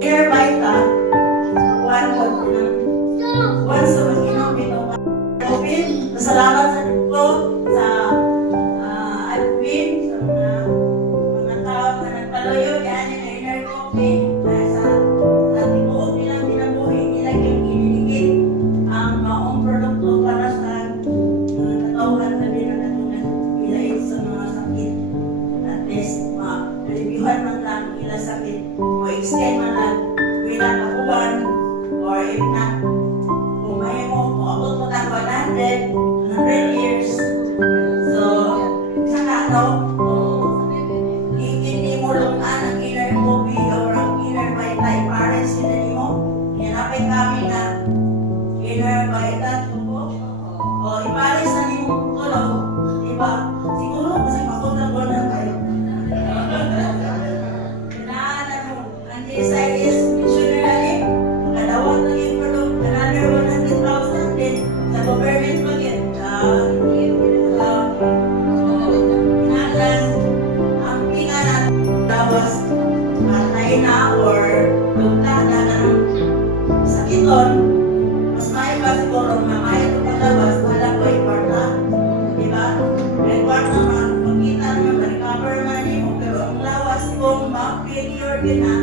Hereby ka, one sa mag-inom itong COVID. Masalamat sa dito sa admin, sa mga tao na nagpaloyo, yan yung inner coffee. Sa tibuok nilang tinabuhi, nila yung iniligid ang maong produkto para sa katauhan na binanatungan ilain sa mga sakit. At least, ma-reviewhan man lang nila sakit o extend man lang bilang kakuban or if not, kung may mo abot mo ng 100 years. So, saka hindi mo lungan ang inner coffee or ang inner vita, ipares sila ni mo. Hinapin kami na inner vita, tubo. O, ipares na ni mo tulog. Diba? Siguro kasi makuntabon na kayo. Pinaanan mo, ang design is missionary. Kadawat na yung product, another 100,000 din sa government budget. Pinaanan, ang pinganan, dawas, matay na or lugta na ng sakiton, mas may ba siguro na may ito palabas, wala ko iparta. Diba? May kwarta man, makita naman, recover man mo, pero ang lawas kung ma-failure din na,